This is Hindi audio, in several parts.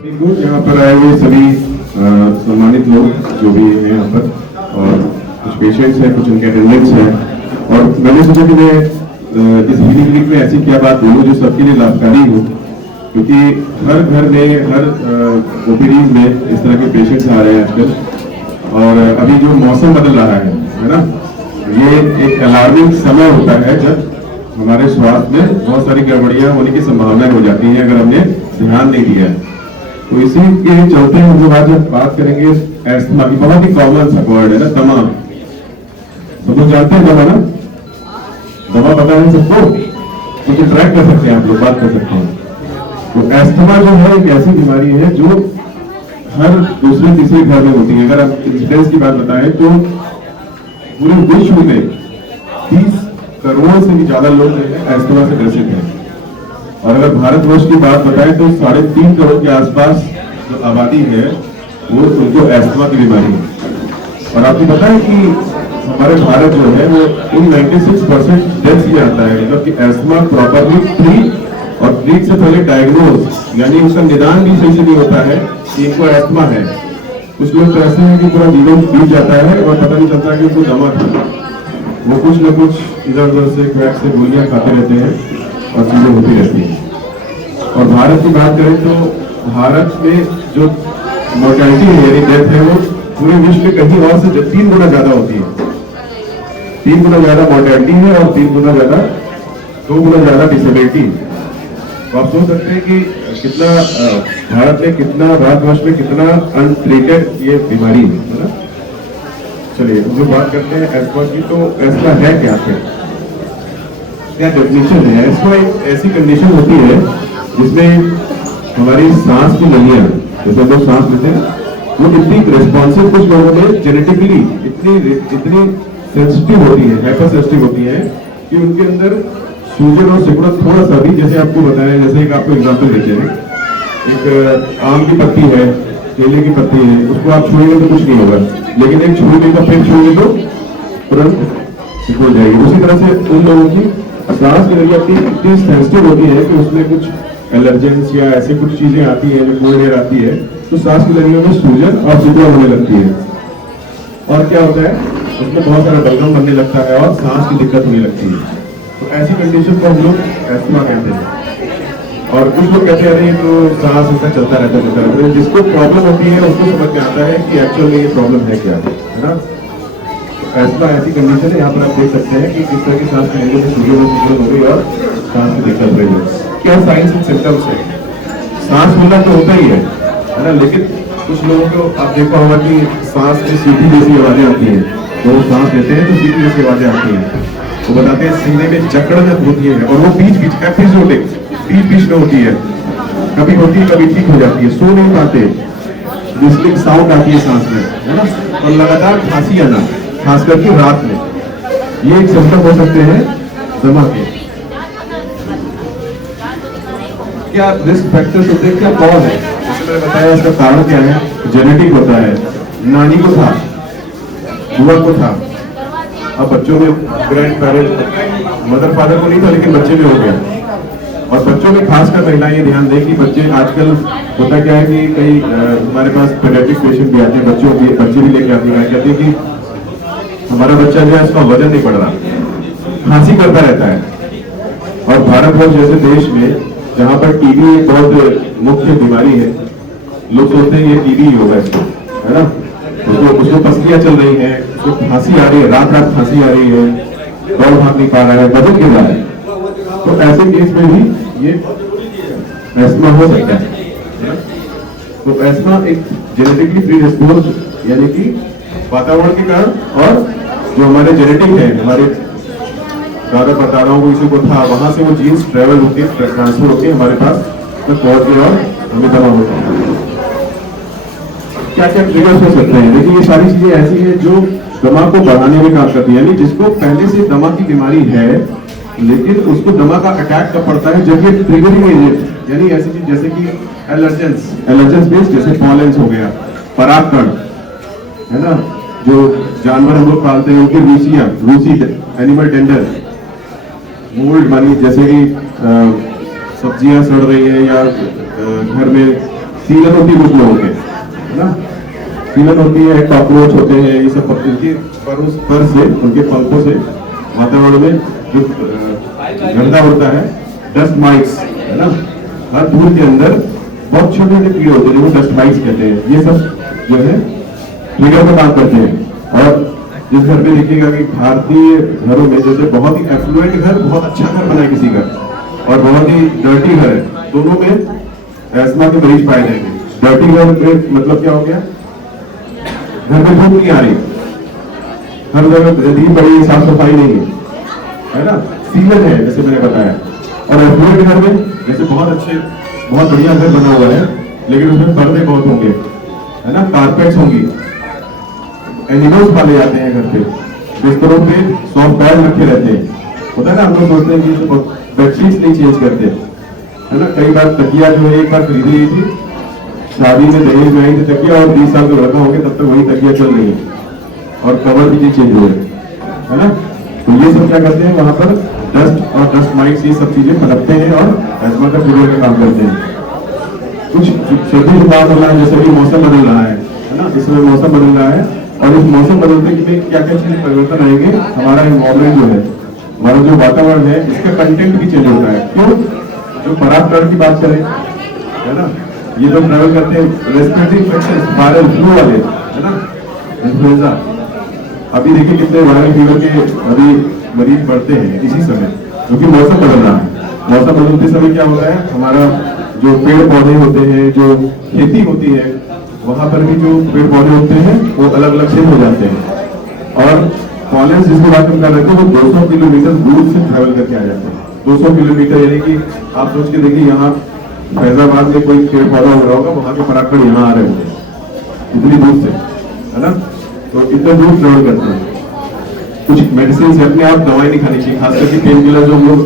गुड। यहाँ पर आए हुए सभी सम्मानित लोग जो भी हैं यहाँ पर, और कुछ पेशेंट्स हैं, कुछ उनके अटेंडेंट्स हैं, और मैंने सोचा कि मैं इस हीलिंग वीक में ऐसी क्या बात बोलूँ जो सबके लिए लाभकारी हो, क्योंकि हर घर में, हर ओपीडीज में इस तरह के पेशेंट्स आ रहे हैं आजकल। और अभी जो मौसम बदल रहा है ना, ये एक अलार्मिंग समय होता है जब हमारे स्वास्थ्य में बहुत सारी गड़बड़ियां होने की संभावनाएं हो जाती हैं अगर हमने ध्यान नहीं दिया। तो इसी के चलते हम लोग आज बात करेंगे एस्थमा की। बहुत ही कॉमन सा वर्ड है ना, दमा। सब लोग जानते हैं दमा ना? दमा पता है सबको? क्योंकि ट्रैक कर सकते हैं आप लोग, बात कर सकते हैं। तो एस्थमा जो है एक ऐसी बीमारी है जो हर दूसरे तीसरे घर में होती है। अगर आप इंसिडेंस की बात बताएं तो पूरे विश्व में 30 करोड़ से भी ज्यादा लोग एस्थमा से ग्रसित हैं। और अगर भारतवर्ष की बात बताएं तो 3.5 करोड़ के आसपास जो आबादी है वो उनको एस्थमा की बीमारी है। और आपको पता है कि हमारे भारत जो है वो इन 96% डेथ्स में आता है, मतलब कि एस्थमा प्रॉपरली ट्रीट और ट्रीट से पहले डायग्नोज यानी उसका निदान भी सही से नहीं होता है कि इनको एस्थमा है। कुछ लोग तो ऐसे हैं कि पूरा जीवन बीत जाता है और पता नहीं चलता कि उनको दमा था। वो कुछ न कुछ इधर उधर से क्रैक से गोलियां खाते रहते हैं और चीजें होती रहती हैं। और भारत की बात करें तो भारत में जो मोर्टेलिटी है यानी डेथ है वो पूरे विश्व में कहीं और से 3 गुना ज्यादा होती है। 3 गुना ज्यादा मोर्टेलिटी है और 2 गुना ज्यादा डिसेबिलिटी। तो आप सोच सकते हैं कि कितना भारतवर्ष में कितना अनट्रीटेड ये बीमारी है ना। चलिए जो बात करते हैं एस्थमा की, तो एस्थमा है क्या डेफिनेशन है? एस्थमा एक ऐसी कंडीशन होती है जिसमें हमारी सांस की नलियां, जैसे लोग सांस लेते हैं, वो इतनी रिस्पॉन्सिव, कुछ लोगों में जेनेटिकली इतनी सेंसिटिव होती है, हाइपर सेंसिटिव होती है कि उनके अंदर सूजन और सिकुड़न थोड़ा सा भी, जैसे आपको बताया, जैसे एक आपको एग्जाम्पल देते हैं, एक आम की पत्ती है, केले की पत्ती है, उसको आप छुएंगे तो कुछ नहीं होगा, लेकिन एक छूने का फिर छूएंगे तो तुरंत सिकुड़ जाएगी। उसी तरह से उन लोगों की सांस की नलियां इतनी सेंसिटिव होती है कि उसमें कुछ एलर्जेंस या ऐसे कुछ चीजें आती है, जो कोल्ड एयर आती है, तो सांस की नलियों में सूजन और सिकुड़न होने लगती है। और क्या होता है, उसमें बहुत सारा बलगम बनने लगता है और सांस की दिक्कत होने लगती है। तो ऐसी कंडीशन को हम लोग एस्थमा कहते हैं। और कुछ लोग कहते हैं तो सांस ऐसा चलता रहता है। जिसको प्रॉब्लम होती है उसको समझ में आता है कि एक्चुअल में ये प्रॉब्लम है क्या, है ना। एस्थमा ऐसी कंडीशन है, यहाँ पर आप देख सकते हैं कि किस तरह की सांस की नलियों में सूजन हो गई और सांस की दिक्कत रही है। क्या साइंस एंड सिम्टम्स है? सांस फूलना तो होता ही है ना, लेकिन कुछ लोगों को आप देखा होगा कि सांस में सीटी जैसी आवाजें आती हैं। तो वो सांस लेते हैं तो सीटी जैसी आवाजें आती हैं। वो बताते हैं सीने में जकड़न होती है, और वो बीच में होती है, कभी होती है कभी ठीक हो जाती है, सो नहीं पाते, विस्लिंग साउंड आती है सांस में, है ना। और लगातार खांसी आना, खास करके रात में, ये एक सिम्टम हो सकते हैं दमा के। क्या रिस्क फैक्टर्स होते हैं, क्या कॉज है? जैसे मैंने बताया इसका कारण क्या है, जेनेटिक होता है। नानी को था, बुआ को था, अब बच्चों में ग्रैंड पेरेंट, मदर फादर को नहीं था लेकिन बच्चे में हो गया। और बच्चों में खासकर महिलाएं ये ध्यान दें कि बच्चे आजकल होता क्या है कि कई हमारे पास पेडियाट्रिक पेशेंट भी आते हैं, बच्चे भी लेकर आते हैं, कहते हैं कि हमारा बच्चा जो है उसका वजन नहीं बढ़ रहा, खांसी करता रहता है। और भारतवर्ष जैसे देश में जहाँ पर टीबी एक बहुत मुख्य बीमारी है, लोग सोचते हैं ये टीबी ही होगा इसको, है ना। उसको पसलियां चल रही है, उसको खांसी आ रही है, रात खांसी आ रही है, दौड़ भाग नहीं पा रहा है, वजन गिर रहा है। तो ऐसे केस में भी ये एस्थमा हो सकता है। तो एस्थमा एक जेनेटिकली प्रीडिस्पोज्ड, यानी कि वातावरण के कारण, और जो हमारे जेनेटिक है, हमारे दादा परदादाओं को किसी को था, वहां से वो जीन्स ट्रेवल होके ट्रांसफर होके हमारे पास तो पहुंच गए और हमें दमा होता है। क्या क्या ट्रिगर्स हो सकते हैं? देखिए ये सारी चीजें ऐसी हैं जो दमा को बढ़ाने में काम करती है। यानी जिसको पहले से दमा की बीमारी है लेकिन उसको दमा का अटैक कब पड़ता है, जब ये ट्रिगरिंग एजेंट, यानी ऐसी चीज जैसे कि एलर्जेंस बेस्ड, जैसे पॉलेंस हो गया, परागकण, है ना, जो जानवर हम लोग पालते हैं उनकी रूसी एनिमल टेंडर, मोल्ड मानी, जैसे कि सब्जियां सड़ रही है या घर में सीलन होती है कुछ लोगों के, है ना, सीलन होती है, कॉकरोच होते हैं, ये सब इनके पर से, उनके पंखों से वातावरण में जो गंदा होता है, डस्ट माइट्स, है ना, हर धूल के अंदर बहुत छोटे छोटे कीड़े होते हैं जिनको डस्ट माइट्स कहते हैं, ये सब जो है ट्रिगर का काम करते हैं। और जिस घर में देखिएगा कि भारतीय घरों में जैसे बहुत ही एफ्लुएंट घर, बहुत अच्छा घर बना है किसी का, और बहुत ही डर्टी घर है, दोनों में एस्मा के मरीज पाए जाएंगे। डर्टी घर में मतलब क्या हो गया, घर में धूप नहीं आ रही, हर जगह गंदगी पड़ी है, साफ सफाई नहीं है ना, सीलन है जैसे मैंने बताया। और एफ्लुएंट घर में जैसे बहुत अच्छे, बहुत बढ़िया घर बना हुआ है, लेकिन उसमें पर्दे बहुत होंगे, है ना, कारपेट्स होंगी, एनिमल्स पाले जाते हैं घर पे, बिस्तरों पे सॉफ्ट पैड रखे रहते हैं, होता है ना, हम लोग सोचते हैं कि बेडशीट्स नहीं चेंज करते, है ना। कई बार तकिया जो है एक बार खरीदी गई थी, शादी में दहेज में आई थी तकिया, और 20 साल का लड़का हो गया तब तक वही तकिया चल रही है, और कवर भी चेंज हुए, है ना। तो ये सब क्या करते हैं, वहां पर डस्ट और डस्ट माइट्स ये सब चीजें पनपते हैं और एस्मा का ट्रिगर का काम करते हैं। कुछ सर्दी जुकाम हो रहा है, जैसे कि मौसम बदल रहा है ना, इस समय मौसम बदल रहा है, और इस मौसम बदलते में क्या क्या चीजें परिवर्तन आएंगे, हमारा एनवायरमेंट जो है, हमारा जो वातावरण है, इसका कंटेंट भी चेंज होता है। क्यों, जो परागकण की बात करें, है ना, ये लोग ट्रैवल करते हैं रेस्पिरेटरी इन्फेक्शन, वायरल फ्लू वाले, है ना, इन्फ्लुएंजा। अभी देखिए कितने वायरल फीवर के अभी मरीज बढ़ते हैं इसी समय, क्योंकि मौसम बदल रहा है। मौसम बदलते समय क्या होता है, हमारा जो पेड़ पौधे होते हैं, जो खेती होती है, वहां पर भी जो पेड़ पौधे होते हैं वो अलग अलग से हो जाते हैं। और पॉलेंस जिसकी बात हम कर रहे थे, वो 200 किलोमीटर दूर से ट्रैवल करके आ जाते हैं। 200 किलोमीटर यानी कि आप सोच के देखिए, यहाँ फैजाबाद में कोई पेड़ पौधा हो रहा होगा, वहां के परागकण यहाँ आ रहे होंगे इतनी दूर से, है ना। तो इतना दूर ट्रेवल करते हैं। कुछ मेडिसिन से अपने आप दवाई नहीं खानी चाहिए, खास करके पेन किलर जो हम लोग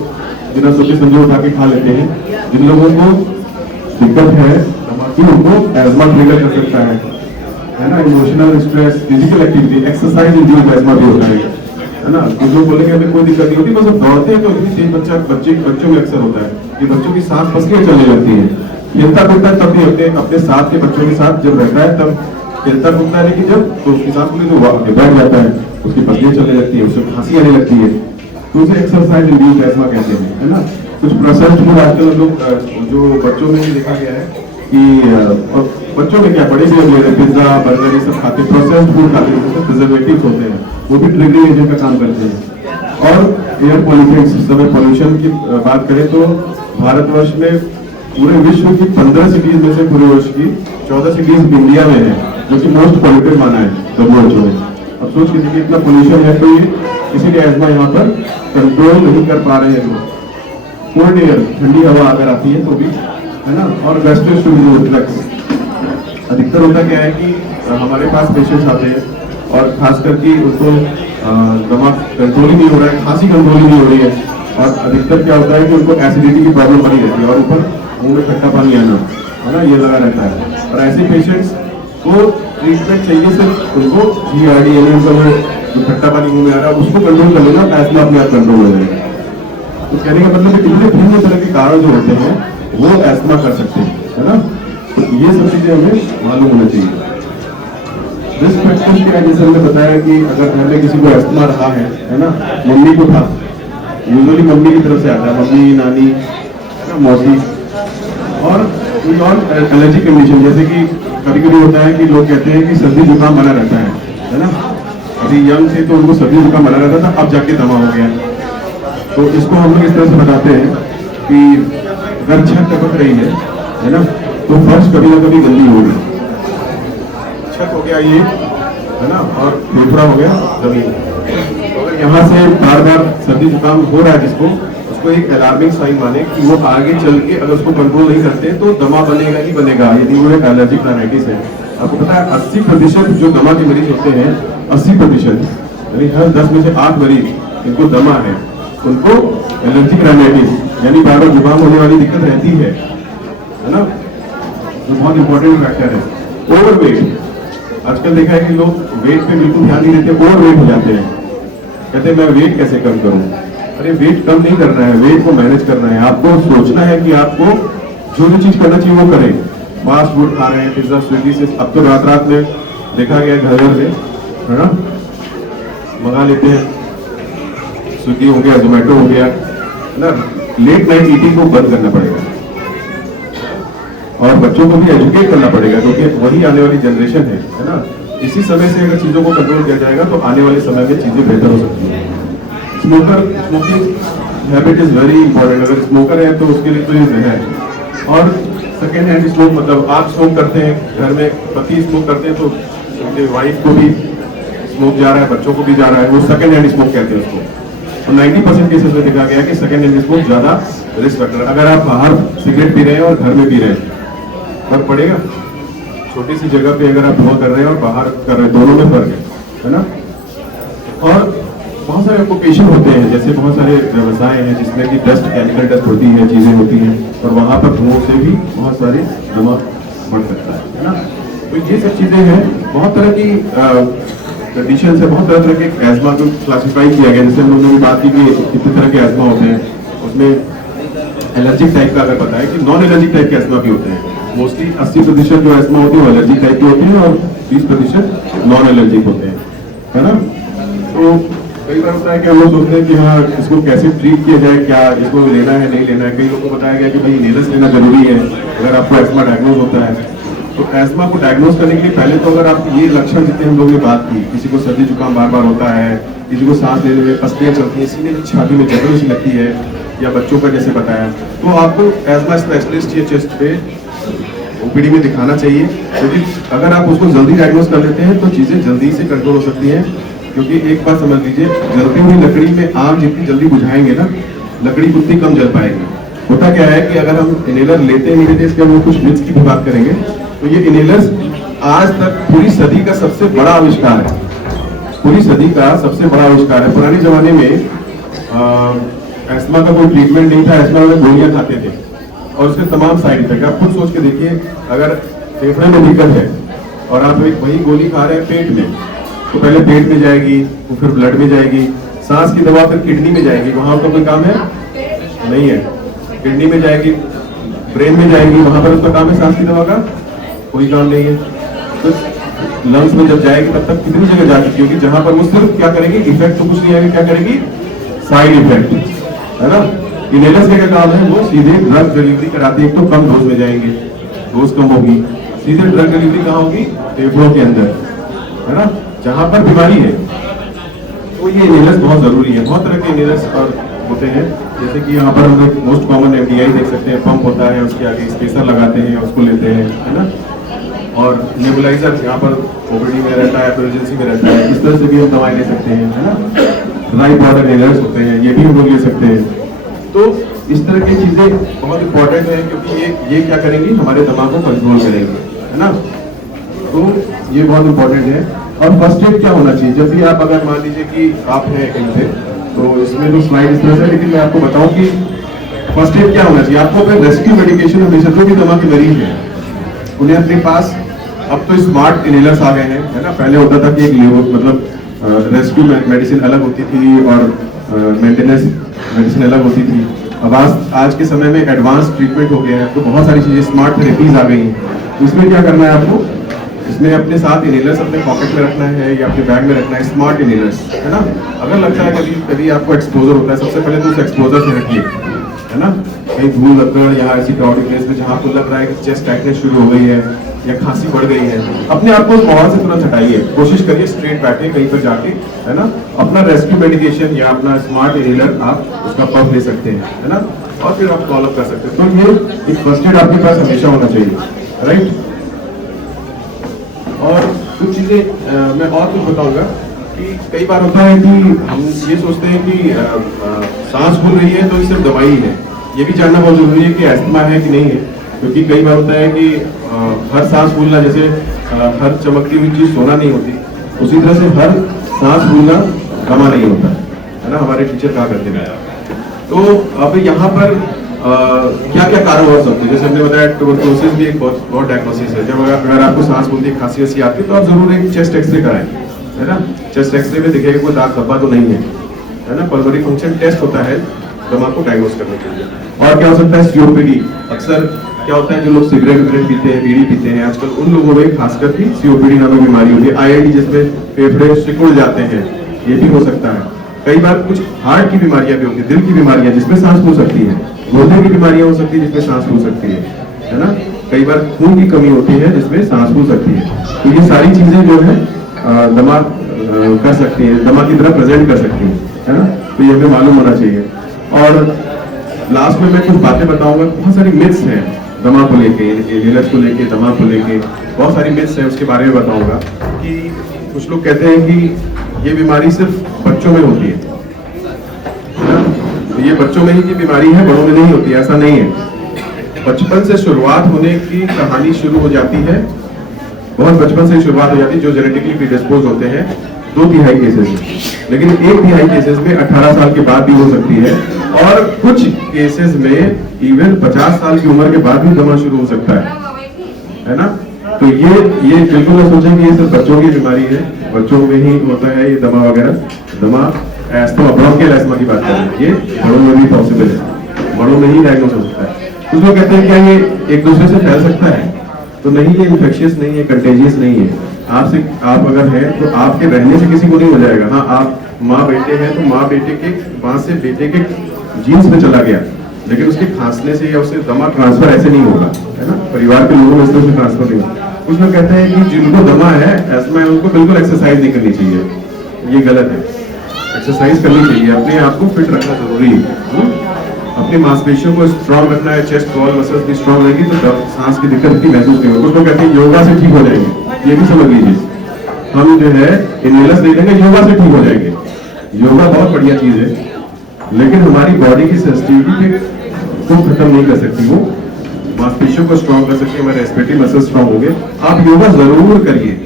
बिना सोचे समझे उठा के खा लेते हैं। जिन लोगों को दिक्कत है कि उनको एस्मा ट्रिगर कर सकता है ना, emotional stress, physical activity, exercise induced ESMA भी होता है ना। कुछ लोग बोलेंगे हमें कोई दिक्कत नहीं होती, बस हम दौड़ते हैं तो इतनी तेज बच्चों में अक्सर होता है कि बच्चों की सांस फंस के चलने लगती है। खेलता कूदता तब भी होते हैं, अपने साथ के बच्चों के साथ जब रहता है तब खेलता कूदता है, लेकिन जब तो उसकी सांस पूरी तो बैठ जाता है, उसकी पसलियां चलने लगती है, उसे खांसी आने लगती है, तो उसे एक्सरसाइज इंड्यूस्ड एस्मा कहते हैं, है ना। कुछ प्रोसेस्ड फूड आजकल लोग जो बच्चों में भी देखा गया है कि बच्चों में क्या, बड़े भी ले रहे, पिज्जा बर्गर ये सब खाते, प्रोसेस्ड फूड खाते हैं, प्रिजर्वेटिव्स होते हैं, वो भी ट्रिगरिंग एजेंट का काम करते हैं। और एयर पॉल्यूशन, समय पॉल्यूशन की बात करें तो भारतवर्ष में पूरे विश्व की 15 सिटीज में से पूरे वर्ष की 14 सिटीज इंडिया में है, जो कि मोस्ट पॉल्यूटेड माना है WHO ने। अब सोच के देखिए इतना पोल्यूशन है, तो ये किसी का एस्मा यहाँ पर कंट्रोल नहीं कर पा रहे हैं लोग। कोल्ड एयर, ठंडी हवा अगर आती है तो भी, है ना। और गैस्ट्रोइंटेस्टाइनल रिफ्लक्स, अधिकतर होता क्या है कि हमारे पास पेशेंट्स आते हैं और खास करके उनको दमा कंट्रोल ही नहीं हो रहा है, खांसी कंट्रोल ही नहीं हो रही है, और अधिकतर क्या होता है कि उनको एसिडिटी की प्रॉब्लम बनी रहती है, और ऊपर मुंह में खट्टा पानी आना, है ना, ये लगा रहता है। और ऐसे पेशेंट्स को ट्रीटमेंट चाहिए, सिर्फ उनको GERD यानी उनका जो खट्टा पानी मुंह में आ रहा है उसको कंट्रोल कर लेना, एस्मा अपने आप कंट्रोल हो जाएगा। तो कहने का मतलब है कितने भिन्न तरह के कारण जो होते हैं वो एस्मा कर सकते हैं, है ना। तो ये सब चीजें हमें मालूम होना चाहिए। रिस्क फैक्टर्स क्या है, जैसे हमने बताया कि अगर घर में किसी को एस्मा रहा है ना, मम्मी को था, यूजुअली मम्मी की तरफ से आता है, मम्मी, नानी, मौसी। और कोई और एलर्जी कंडीशन, जैसे कि कभी कभी होता है कि लोग कहते हैं कि सर्दी जुकाम बना रहता है ना। अभी यंग थे तो उनको सर्दी जुकाम बना रहता था, अब जाके दमा हो गया। तो इसको हम लोग इस तरह से बताते हैं कि अगर छत टपक रही है ना, तो फर्श कभी ना कभी गंदी होगी। छत हो गया ये, है ना, और फेफड़ा हो गया जमीन। तो अगर यहाँ से बार बार सर्दी जुकाम हो रहा है जिसको, उसको एक अलार्मिंग साइन माने कि वो आगे चल के अगर उसको कंट्रोल नहीं करते तो दमा बनेगा ही बनेगा, यदि वो एक एलर्जिक राइनाइटिस है। आपको पता है 80% जो दमा के मरीज होते हैं, 80% यानी हर 10 में से 8 मरीज इनको दमा है, उनको एलर्जिक राइनाइटिस यानी बार बार जुकाम होने वाली दिक्कत रहती है ना। तो बहुत इंपॉर्टेंट फैक्टर है। ओवरवेट, आजकल देखा है कि लोग वेट पे बिल्कुल ध्यान नहीं देते, ओवरवेट हो जाते हैं, कहते हैं मैं वेट कैसे कम करूं। अरे वेट कम नहीं करना है, वेट को मैनेज करना है। आपको सोचना है कि आपको जो भी चीज करना चाहिए वो करें, फास्ट फूड खा रहे हैं, पिज्जा स्विगी से। अब तो रात रात में देखा गया घर घर में, है ना, मंगा लेते हैं, स्विगी हो गया, जोमेटो हो गया, है ना। लेट नाइट ईटिंग को बंद करना पड़ेगा और बच्चों को भी एजुकेट करना पड़ेगा, क्योंकि वही आने वाली जनरेशन है ना। इसी समय से अगर चीजों को कंट्रोल किया जाएगा तो आने वाले समय में चीजें बेहतर हो सकती हैं। Smoking habit is very important. अगर स्मोकर है तो उसके लिए तो ये है। और सेकेंड हैंड स्मोक, मतलब आप स्मोक करते हैं घर में, पति स्मोक करते हैं तो उनके वाइफ को भी स्मोक जा रहा है, बच्चों को भी जा रहा है, वो सेकेंड हैंड स्मोक कहते हैं उसको। और 90% केसेस में देखा गया कि सेकेंड हैंड स्मोक ज्यादा रिस्क फैक्टर। अगर आप बाहर सिगरेट पी रहे हैं और घर में पी रहे हैं, फर्क पड़ेगा। छोटी सी जगह पे अगर आप धुआं कर रहे हैं और बाहर कर रहे हैं, दोनों में फर्क है ना। और बहुत सारे ऑक्यूपेशन होते हैं, जैसे बहुत सारे व्यवसाय हैं जिसमें कि डस्ट, केमिकल डस्ट होती है, चीजें होती हैं, और वहां पर धुओं से भी बहुत सारे दमा बढ़ सकता है ना। तो ये सब चीजें हैं। बहुत तरह की कंडीशन है, बहुत तरह के एजमा को क्लासिफाई किया गया। जैसे हम लोगों ने बात की कि कितने तरह के एजमा होते हैं, उसमें एलर्जिक टाइप का अगर पता है कि नॉन एलर्जिक टाइप के एजमा भी होते हैं। मोस्टली 80% जो एजमा होती है वो एलर्जिक टाइप की होती है और 20% नॉन एलर्जिक होते हैं, है ना। तो कई बार होता है कि हम लोग सोचते हैं कि हाँ इसको कैसे ट्रीट किया जाए, क्या इसको लेना है नहीं लेना है। कई लोगों को बताया गया कि भाई इनहेलर्स लेना जरूरी है अगर आपको एस्मा डायग्नोज होता है। तो एस्मा को डायग्नोज करने के लिए पहले तो अगर आप ये लक्षण जितने हम लोगों ने बात की, किसी को सर्दी जुकाम बार बार होता है, किसी को सांस लेने में पसलियाँ चलती हैं, सीने की छाती में जलन सी लगती है, या बच्चों का जैसे बताया, तो आपको एस्मा स्पेशलिस्ट या चेस्ट पे ओपीडी में दिखाना चाहिए। क्योंकि अगर आप उसको जल्दी डायग्नोज कर लेते हैं तो चीजें जल्दी से कंट्रोल हो सकती हैं। क्योंकि एक बात समझ लीजिए, जलती हुई लकड़ी में आग जितनी जल्दी बुझाएंगे ना, लकड़ी उतनी कम जल पाएगी। होता क्या है कि अगर हम इनहेलर लेते नहीं लेते, इसके हम कुछ मिथ्स की भी बात करेंगे। तो ये इनहेलर्स आज तक पूरी सदी का सबसे बड़ा आविष्कार है, पूरी सदी का सबसे बड़ा आविष्कार है। पुराने जमाने में एस्मा का कोई ट्रीटमेंट नहीं था, एस्मा में गोलियां खाते थे और उसके तमाम साइड इफेक्ट। आप खुद सोच के देखिए, अगर फेफड़े में दिक्कत है और आप वही गोली खा रहे हैं पेट में, तो पहले पेट में जाएगी, वो फिर ब्लड में जाएगी, सांस की दवा फिर किडनी में जाएगी, वहां पर कोई काम है नहीं है। किडनी में जाएगी, ब्रेन में जाएगी, वहां पर उसका काम है सांस की दवा का कोई काम नहीं है। तो लंग्स में जब जाएगी तब तक कितनी जगह जा चुकी होगी, जहां पर वो सिर्फ क्या करेगी, इफेक्ट तो कुछ नहीं आएगा, क्या करेगी, साइड इफेक्ट, है ना। इनहेलर्स का क्या काम है, वो सीधे ड्रग डिलीवरी कराती है। एक तो कम डोज में जाएंगे, डोज कम होगी, सीधे ड्रग डिलीवरी कहाँ होगी, फेफड़ों के अंदर, है ना, जहां पर बीमारी है। तो ये इनहेलर्स बहुत जरूरी है। बहुत तरह के इनहेलर्स होते हैं, जैसे कि यहाँ पर हम एक मोस्ट कॉमन एमडीआई देख सकते हैं, पंप होता है, उसके आगे स्पेसर लगाते हैं, उसको लेते हैं, है ना। और नेबुलाइजर यहाँ पर ओपीडी में रहता है, इमरजेंसी में रहता है, इस तरह से भी हम दवाएं ले सकते हैं, है ना। ड्राई पाउडर इनहेलर्स होते हैं, ये भी हम लोग ले सकते हैं। तो इस तरह की चीजें बहुत इंपॉर्टेंट है, क्योंकि ये क्या करेंगी, हमारे दिमाग को कंट्रोल करेंगे, है ना। तो ये बहुत इंपॉर्टेंट है। और फर्स्ट एड क्या होना चाहिए, जब भी आप अगर मान लीजिए कि आप हैं इनसे, तो इसमें तो स्लाइड इस तरह से, लेकिन मैं आपको बताऊं कि फर्स्ट एड क्या होना चाहिए। आपको अपने रेस्क्यू मेडिकेशन हमेशा, जो भी दमा के मरीज है उन्हें अपने पास, अब तो स्मार्ट इनहेलर्स आ गए हैं, है ना। पहले होता था कि एक मतलब रेस्क्यू मेडिसिन अलग होती थी और मेंटेनेंस मेडिसिन अलग होती थी। अब आज के समय में एडवांस ट्रीटमेंट हो गया है, तो बहुत सारी चीजें, स्मार्ट थेरेपीज आ गई हैं। तो इसमें क्या करना है आपको, इसमें अपने साथ इनहेलर्स अपने पॉकेट में रखना है या अपने बैग में रखना है, स्मार्ट इनहेलर्स, है ना। अगर लगता है कभी कभी आपको एक्सपोजर होता है, सबसे पहले तो उस एक्सपोजर से रखिए, है ना। कहीं धूल लगकर या ऐसी क्राउडेड प्लेस में जहाँ आपको लग रहा है कि चेस्ट टाइटनेस शुरू हो गई है या खांसी बढ़ गई है, अपने आप को उस माहौल से तुरंत हटाइए। कोशिश करिए स्ट्रेट बैठे कहीं पर जाके, है ना। अपना रेस्क्यू मेडिकेशन या अपना स्मार्ट इनहेलर आप उसका पंप ले सकते हैं, है ना, और फिर आप फॉलो कर सकते हैं। तो ये एक फर्स्ट एड आपके पास हमेशा होना चाहिए, राइट। और कुछ चीजें मैं और कुछ बताऊंगा कि कई बार होता है कि हम ये सोचते हैं कि सांस फूल रही है तो ये सिर्फ दवाई है। ये भी जानना बहुत जरूरी है कि एस्थमा है कि नहीं है, क्योंकि कई बार होता है कि हर सांस फूलना, जैसे हर चमकती हुई चीज सोना नहीं होती, उसी तरह से हर सांस फूलना दमा नहीं होता, है ना। हमारे टीचर कहा करते हैं। तो अब यहाँ पर क्या क्या कारण हो सकते हैं, जैसे हमने बताया ट्यूबरकुलोसिस भी एक बहुत डायग्नोसिस है। जब अगर आपको सांस फूलती है, खांसी वसी आती है, तो आप जरूर एक चेस्ट एक्सरे कराएं, है ना। चेस्ट एक्सरे में दिखेगा कोई दाग धब्बा तो नहीं है, है ना। पल्मोनरी फंक्शन टेस्ट होता है, दमा को डायग्नोस करने के लिए। और क्या हो सकता है, सीओपीडी। अक्सर क्या होता है, जो लोग सिगरेट विगरेट पीते हैं, बीड़ी पीते हैं आजकल, उन लोगों में खासकर की सीओपीडी नामक बीमारी होती है। आईआईडी जिसमें फेफड़े सिकुड़ जाते हैं, ये भी हो सकता है। कई बार कुछ हार्ट की बीमारियां भी होती है, दिल की बीमारियां जिसमें सांस फूल सकती है, गुर्दे की बीमारियां हो सकती है जिसमें सांस फूल सकती है ना। कई बार खून की कमी होती है जिसमें सांस फूल सकती है। तो ये सारी चीजें जो है दमा कर सकती है, दमा की तरह प्रेजेंट कर सकती है ना। तो ये हमें मालूम होना चाहिए। और लास्ट में मैं कुछ बातें बताऊंगा। बहुत सारी मिथ्स हैं दमा को लेके, इनहेलर्स को लेके, दमा को लेके बहुत सारी मिथ्स हैं, उसके बारे में बताऊंगा। कि कुछ लोग कहते हैं कि ये बीमारी सिर्फ बच्चों में होती है ना, तो ये बच्चों में ही की बीमारी है, बड़ों में नहीं होती है, ऐसा नहीं है। बचपन से शुरुआत होने की कहानी शुरू हो जाती है, बहुत बचपन से शुरुआत हो जाती है। जो जेनेटिकली प्रीडिस्पोज होते हैं 2/3 केसेस में, लेकिन 1/3 केसेस में 18 साल के बाद भी हो सकती है। और कुछ केसेस में इवन 50 साल की उम्र के बाद भी दमा शुरू हो सकता है ना। तो ये बिल्कुल ना सोचें कि ये सिर्फ बच्चों की बीमारी है, बच्चों में ही होता है ये दमा वगैरह। दमा एस्थमा, ब्रोंकियल एस्थमा की बात करें, ये बड़ों में भी पॉसिबल है, बड़ों में ही डायग्नोस हो सकता है। कुछ लोग कहते हैं क्या ये एक दूसरे से फैल सकता है, तो नहीं, ये इन्फेक्शियस नहीं है, कंटेजियस नहीं है। आप अगर हैं तो आपके रहने से किसी को नहीं हो जाएगा। हाँ, आप माँ बेटे हैं तो माँ से बेटे के जीन्स में चला गया, लेकिन उसके खांसने से या उससे दमा ट्रांसफर ऐसे नहीं होगा, है ना। परिवार के लोगों में इस तरह से ट्रांसफर नहीं होगा। कुछ लोग कहते हैं कि जिनको दमा है, एस्थमा है, उनको बिल्कुल एक्सरसाइज नहीं करनी चाहिए। ये गलत है, एक्सरसाइज करनी चाहिए, अपने आप को फिट रखना जरूरी है। अपनी मांसपेशियों को स्ट्रॉन्ग रखना है, चेस्ट वॉल मसल्स भी स्ट्रॉन्ग रहेगी तो सांस की दिक्कत की महसूस नहीं होगी। कुछ लोग कहते हैं योगा से ठीक हो जाएंगे, ये भी समझ लीजिए। हम जो है इनहेलर्स ले लेंगे, योगा से ठीक हो जाएंगे। योगा बहुत बढ़िया चीज है, लेकिन हमारी बॉडी की सेंसिटिविटी को खत्म नहीं कर सकती। वो मांसपेशियों को स्ट्रॉन्ग कर सकती है, हमारे रेस्पिरेटरी मसल स्ट्रॉन्ग होंगे। आप योगा जरूर करिए,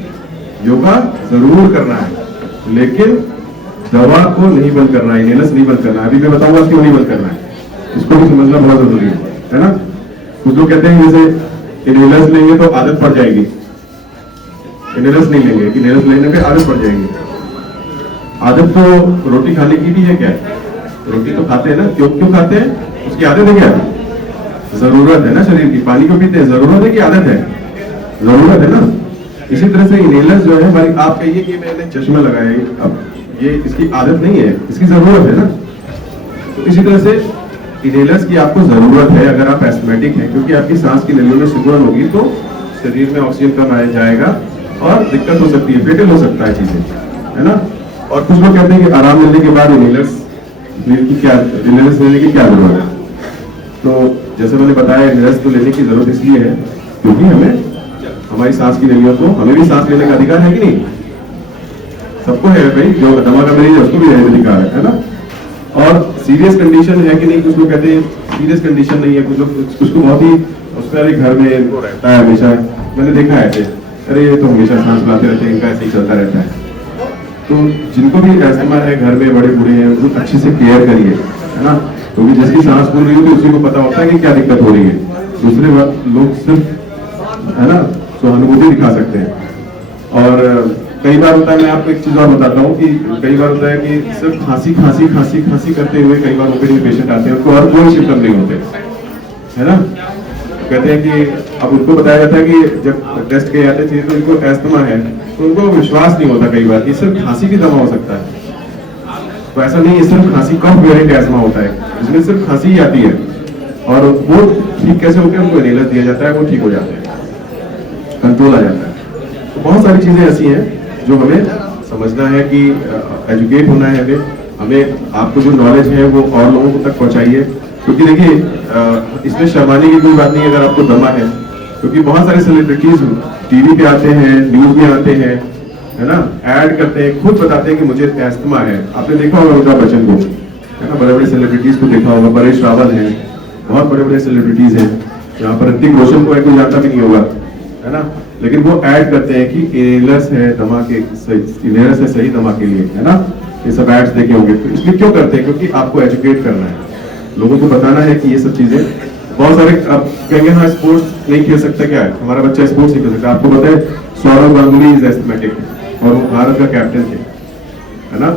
योगा जरूर करना है, लेकिन दवा को नहीं बंद करना है, इनहेलर्स नहीं बंद करना है। अभी मैं बताऊंगा क्यों नहीं बंद करना है, इसको भी समझना बहुत जरूरी है ना। कुछ लोग कहते हैं जैसे इनहेलर्स लेंगे तो आदत पड़ जाएगी, इनहेलर्स नहीं लेंगे, इनहेलर्स लेने पे आदत पड़ जाएगी। आदत तो रोटी खाने की भी है क्या, रोटी तो खाते हैं ना, क्यों खाते हैं, उसकी आदत है क्या, जरूरत है ना शरीर की। पानी को पीते हैं, जरूरत है कि आदत है, जरूरत है ना। इसी तरह से इनहेलर्स जो है हमारी, आप कहिए कि मैंने चश्मा लगाया, अब ये इसकी आदत नहीं है, इसकी जरूरत है ना। तो इसी तरह से इनहेलर्स की आपको जरूरत है अगर आप एस्थमेटिक हैं, क्योंकि आपकी सांस की नलियों में सिकुड़न होगी तो शरीर में ऑक्सीजन कम आ जाएगा और दिक्कत हो सकती है, फेटल हो सकता है चीजें, है ना। और कुछ लोग कहते हैं कि आराम मिलने के बाद इनहेलर्स लेने की क्या जरूरत है। तो जैसे मैंने बताया, इनहेलर्स तो लेने की जरूरत इसलिए है क्योंकि हमें हमारी सांस की नलियों को, हमें भी सांस लेने का अधिकार है कि नहीं, सबको है भाई, जो दमा का मरीज है उसको भी अधिकार है ना। और सीरियस कंडीशन है कि नहीं, कुछ लोग कहते हैं सीरियस कंडीशन नहीं है, कुछ लोग कुछ को बहुत ही उसका घर में रहता है हमेशा, मैंने देखा है ऐसे, अरे ये तो हमेशा सांस लाते रहते हैं, इनका ऐसे ही चलता रहता है। तो जिनको भी एस्थमा है, घर में बड़े बूढ़े हैं, उनको अच्छे से केयर करिए, है ना। क्योंकि तो जिसकी सांस फूल रही होती है उसी को पता होता है कि क्या दिक्कत हो रही है। दूसरे लोग सिर्फ, है ना, सहानुभूति दिखा सकते हैं। और कई बार होता है, मैं आपको एक चीज और बताता हूँ कि कई बार होता है कि सिर्फ खांसी करते हुए कई बार ओपीडी पेशेंट आते हैं, उनको और कोई सिम्टम नहीं होते, है ना। कहते हैं कि अब उनको बताया जाता है कि जब टेस्ट किए जाते हैं तो इनको एस्थमा है, तो उनको विश्वास नहीं होता कई बार कि सिर्फ खांसी की दमा हो सकता है। तो ऐसा नहीं है, सिर्फ खांसी कफ वेरिएंट एस्थमा होता है, जिसमें सिर्फ खांसी ही आती है और वो ठीक कैसे होकर उनको इनहेलर दिया जाता है, वो ठीक हो जाते हैं, कंट्रोल आ जाता है। तो बहुत सारी चीजें ऐसी हैं जो हमें समझना है कि एजुकेट होना है हमें आपको जो नॉलेज है वो और लोगों को तक पहुंचाइए। क्योंकि देखिए इसमें शर्माने की कोई बात नहीं अगर आपको दमा है, क्योंकि बहुत सारे सेलिब्रिटीज टीवी पे आते हैं, न्यूज में आते हैं, है ना, ऐड करते हैं, खुद बताते हैं कि मुझे एस्थमा है। आपने देखा होगा अमिताभ बच्चन को, है ना, बड़े बड़े सेलिब्रिटीज को देखा होगा, परेश रावल है, बहुत बड़े बड़े सेलिब्रिटीज हैं। यहाँ पर ऋतिक रोशन को कोई जानता भी नहीं होगा, है ना, लेकिन वो ऐड करते हैं कि इनहेलर्स है दमा के, इनहेलर्स है सही दमा के लिए, है ना। ये सब एड्स देखे होंगे। तो इसलिए क्यों करते हैं, क्योंकि आपको एजुकेट करना है, लोगों को बताना है कि ये सब चीजें। बहुत सारे अब कहेंगे हाँ स्पोर्ट्स नहीं खेल सकता, क्या है, हमारा बच्चा स्पोर्ट्स नहीं खेल सकता। आपको पता है सौरव गांगुली इज एस्थमेटिक और वो भारत का कैप्टन थे, है ना।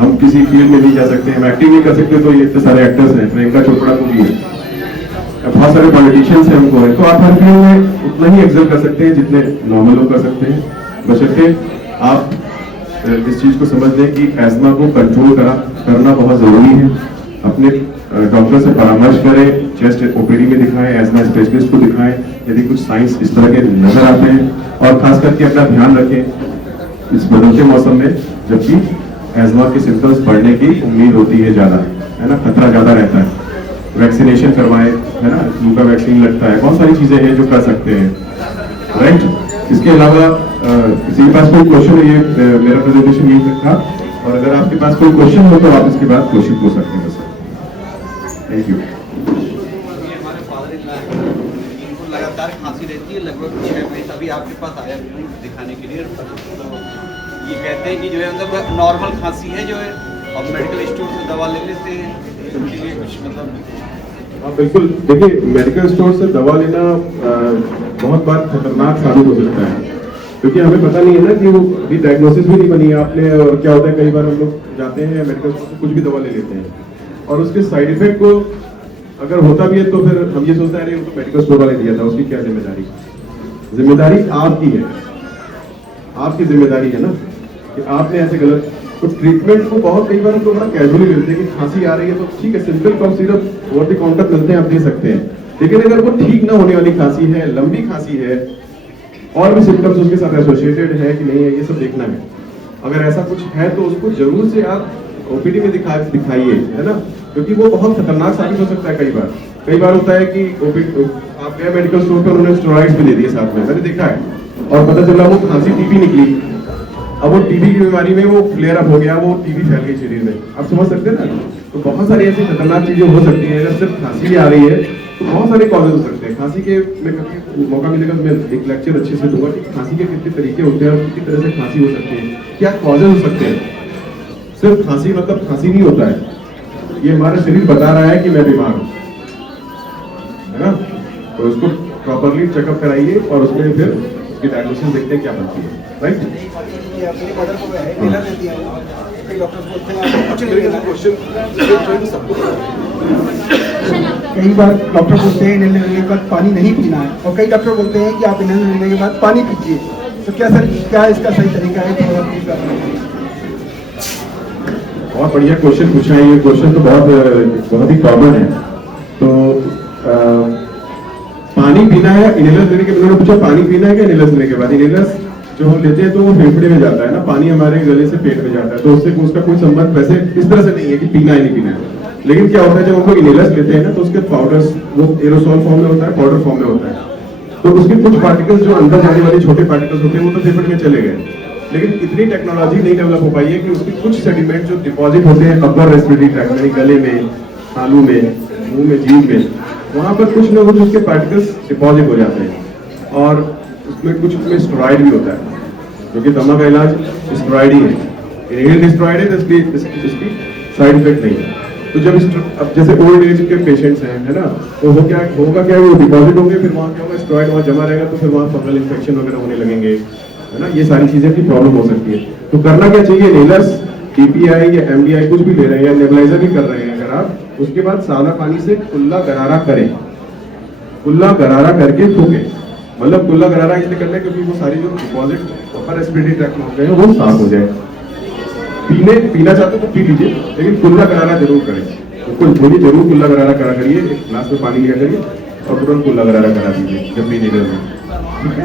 हम किसी फील्ड में नहीं जा सकते, हम एक्टिंग नहीं कर सकते, तो ये इतने सारे एक्टर्स हैं, प्रियंका चोपड़ा को भी है, बहुत सारे पॉलिटिशियंस हैं, हमको है, तो आप हर फील्ड में उतना ही एक्सेल कर सकते हैं जितने नॉर्मल लोग कर सकते हैं, बशर्ते आप इस चीज को समझ लें कि एस्मा को कंट्रोल करना बहुत जरूरी है। अपने डॉक्टर से परामर्श करें, चेस्ट ओपीडी में दिखाएं, एस्मा स्पेशलिस्ट को दिखाएं यदि कुछ साइंस इस तरह के नजर आते हैं, और खास करके अपना ध्यान रखें इस बदलते मौसम में, जबकि एस्मा के सिम्टम्स बढ़ने की उम्मीद होती है ज्यादा, है ना, खतरा ज्यादा रहता है। वैक्सीनेशन करवाएं, है ना, फ्लू का वैक्सीन लगता है, बहुत सारी चीजें हैं जो कर सकते हैं, राइट। इसके अलावा किसी के पास कोई क्वेश्चन है, ये मेरा प्रेजेंटेशन यही था, और अगर आपके पास कोई क्वेश्चन हो तो आप इसके बाद क्वेश्चन पूछ सकते हैं। Thank you. हमारे फादर इनको लगातार खांसी रहती है, लगभग 6 महीने, तभी आपके पास आया दिखाने के लिए। तो ये कहते हैं कि जो है मतलब नॉर्मल खांसी है जो है, और मेडिकल स्टोर से दवा ले लेते हैं, इसके लिए कुछ मतलब। हाँ बिल्कुल, देखिए मेडिकल स्टोर से दवा लेना बहुत बार खतरनाक साबित हो सकता है, क्योंकि हमें पता नहीं है ना कि वो अभी डायग्नोसिस भी नहीं बनी है आपने, और क्या होता है कई बार हम लोग जाते हैं मेडिकल स्टोर से कुछ भी दवा ले लेते हैं, और उसके साइड इफेक्ट को अगर होता भी है तो फिर हम ये सोचते हैं अरे उनको मेडिकल स्टोर वाले दिया था, उसकी क्या जिम्मेदारी। जिम्मेदारी आपकी है, आपकी जिम्मेदारी है ना कि आपने ऐसे गलत, तो ट्रीटमेंट को बहुत कई बार हम लोग बड़ा कैजुअली लेते हैं कि खांसी आ रही है तो ठीक है, simple cough syrup over the counter मिलते हैं, आप दे सकते हैं, लेकिन अगर वो ठीक ना होने वाली खांसी है, लंबी खांसी है, और भी सिम्टम्स उसके साथ एसोसिएटेड है कि नहीं है, ये सब देखना है। अगर ऐसा कुछ है तो उसको जरूर से आप ओपीडी में दिखाइए, है ना, क्योंकि वो बहुत खतरनाक साबित हो सकता है। कई बार होता है कि आप गए मेडिकल स्टोर पर, उन्होंने स्टेरॉइड्स भी दे दिए साथ में, मैंने देखा है, और पता चला वो खांसी टीबी निकली, अब वो टीबी की बीमारी में वो फ्लेयर अप हो गया, वो टीबी फैल गई शरीर में, आप समझ सकते हैं ना। तो बहुत सारी ऐसी खतरनाक चीजें हो सकती हैं। अगर सिर्फ खांसी भी आ रही है तो बहुत सारे कॉजेज हो सकते हैं खांसी के। मैं कभी मौका मिलेगा तो मैं एक लेक्चर अच्छे से दूंगा कि खांसी के कितने तरीके होते हैं और कितनी तरह से खांसी हो सकती है, क्या कॉजेज हो सकते हैं। सिर्फ खांसी मतलब खांसी नहीं होता है, ये हमारा शरीर बता रहा है कि मैं बीमार हूँ, है ना, तो उसको प्रॉपरली चेकअप कराइए और उसमें फिर उसकी डायग्नोसिस देखते हैं क्या बनती है, राइट। कई बार डॉक्टर बोलते हैं इन्हें लेने के बाद पानी नहीं पीना है, और कई डॉक्टर बोलते हैं कि आप इन्हें लेने के बाद पानी पीजिए, तो क्या सर, क्या इसका सही तरीका है? बहुत बढ़िया क्वेश्चन पूछा है, ये क्वेश्चन तो बहुत ही कॉमन है। तो पानी पीना है, इनहेलर्स लेने के, उन्होंने पूछा पानी पीना है क्या इनहेलर्स लेने के बाद। इनहेलर्स जो हम लेते हैं तो वो फेफड़े में जाता है ना, पानी हमारे गले से पेट में जाता है, तो उससे उसका कोई संबंध वैसे इस तरह से नहीं है कि पीना है नहीं पीना है। लेकिन क्या होता है जब हम लोग इनहेलर्स लेते हैं ना, तो उसके पाउडर्स वो एरोसोल फॉर्म में होता है, पाउडर फॉर्म में होता है, तो उसके कुछ पार्टिकल्स जो अंदर जाने वाले छोटे पार्टिकल्स होते हैं वो तो फेफड़े में चले गए, लेकिन इतनी टेक्नोलॉजी नहीं डेवलप हो पाई है कि उसके कुछ सेडिमेंट जो डिपॉजिट होते हैं अपर रेस्पिरेटरी ट्रैक्ट में, गले में, तालू में, मुंह में, जीभ में, वहां पर कुछ ना कुछ उसके पार्टिकल्स डिपॉजिट हो जाते हैं, और उसमें कुछ उसमें स्टेरॉइड भी होता है, क्योंकि दमा का इलाज स्टेरॉइड ही है, इनहेल्ड स्टेरॉइड है, तो इसकी साइड इफेक्ट नहीं है। तो जब अब जैसे ओल्ड एज के पेशेंट्स हैं, है ना, तो वो क्या होगा, क्या वो डिपॉजिट होंगे, फिर वहाँ क्या होगा, स्टेरॉइड वहाँ जमा रहेगा, तो फिर वहाँ फंगल इन्फेक्शन वगैरह होने लगेंगे, है ना, ये सारी चीजें की प्रॉब्लम हो सकती है। तो करना क्या चाहिए, इनहेलर्स, टीपीआई या एमडीआई कुछ भी ले रहे हैं या नेबुलाइजर भी कर रहे हैं अगर आप, उसके बाद सादा पानी से कुल्ला गरारा करें, कुल्ला गरारा करके फूकें। मतलब कुल्ला गरारा इसलिए करना है क्योंकि वो सारी जो डिपॉजिट अपर रेस्पिरेटरी ट्रैक्ट में होते हैं वो साफ हो जाए। पीना चाहते हो तो पी लीजिए, लेकिन कुल्ला गरारा जरूर करें, तो कुछ बोलिए जरूर कुल्ला गरारा करा करिए, एक ग्लास में पानी लिया करिए और तुरंत कुल्ला गरारा करा दीजिए जब भी नींद में, ठीक है।